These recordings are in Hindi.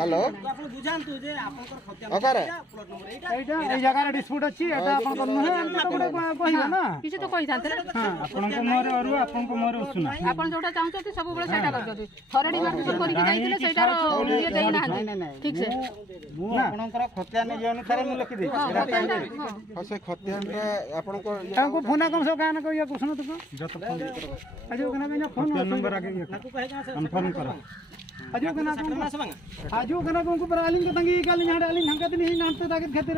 हेलो अगर এই জায়গার ডিসপুট আছে এটা আপন নহে কহিবা না কিছু তো কইতান্তে হ্যাঁ আপনক মোরে অরু আপনক মোরে উসুনা আপন जोटा चाहउछथि सब बेले सेटा करछथि थरे डिमार्केशन करिक जाइतिले सेटार ये देई ना ठीक से मु आपनकर खतिया ने अनुसार मु लिखि देछि और से खतियान रे आपनक ताको फोन कम से गाना को ये कुछन तो जत फोन अजो कना बिना फोन नंबर आगे कन्फर्म करो अजो कना आजो कना को पर आलिंग के तंगी काली हाड आलिंग हंगत नहीं नांते ताकत खातिर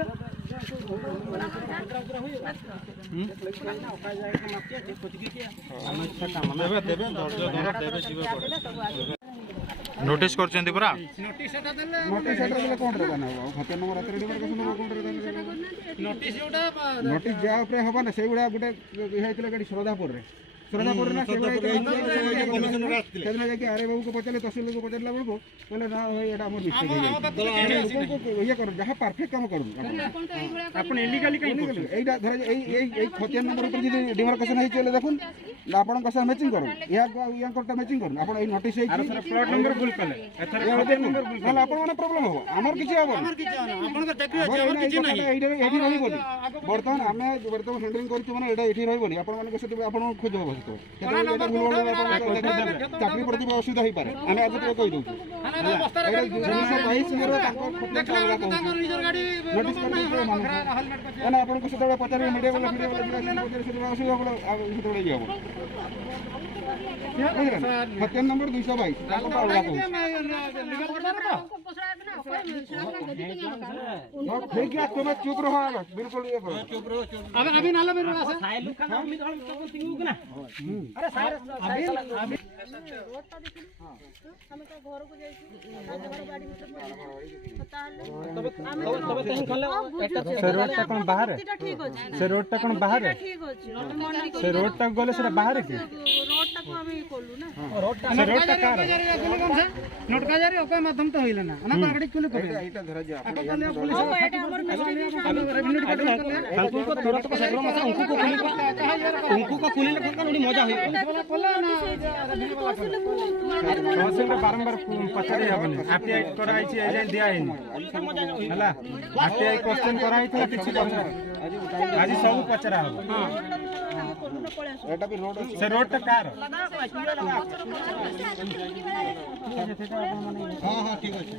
नोटिस करछन्ती पुरा नोटिस एटा देले नोटिस एटा देले कोन रे बना खतिया नंबर आते रेडी कर कोन कोन रे नोटिस जोटा नोटिस जा ऊपर हबा ना सेई गुडा गुटे हेतिले गाडी श्रद्धापुर रे ना कमिशनर आस्तिले केतना जाके अरे बाबू को पचले तहसील को पचला बळको बोले ना भाई एटा हमर मिस्टेक है ये करो जहां परफेक्ट काम करू आपण इलीगली कहीं करू एटा धर एई खतिया नंबर ऊपर जदी डिमार्केशन है चले देखुन आपण कसा मैचिंग करू या कोटा मैचिंग करू आपण एई नोटिस है अरे सर प्लॉट नंबर भूल कले एथर नंबर भूल कले आपण माने प्रॉब्लम हो हमर किछि हो हमर को चाकरी अछि हमर किछि नै एठी रहि बोली वर्तमान हमें वर्तमान हैंडलिंग करछु माने एटा एठी रहि बोली आपण माने कसे आपण खोज हो चाकरी प्रति असुविधा हो पारे आम आगे कही दौर आपको से पचारे मीडिया खतियान नंबर 222 चुप रहो बिल्कुल अभी नाला में अरे सर अभी रोडटा देखि हम तो घर को जाई गाड़ी में से रोडटा कोन बाहर है से रोडटा कोन बाहर है से रोडटा गले से बाहर है कि रोडटा को हम कोलू ना रोडटा से रोडटा कार नोट का जारी ओके माध्यम तो होइला ना ना गाड़ी कोले को एटा धरा जा अपन पुलिस रेवेन्यू डिपार्टमेंट को तुरंत को सगरो मसा उनको को कुली उड़ी मजा होई तहसील बारंबार पचारे हबनी आरटीआई कराई छी एजेंट दिया है हला आरटीआई क्वेश्चन कराई था किछि आज सब पचरा हो एटा भी रोड से रोड त कार हां हां ठीक अछि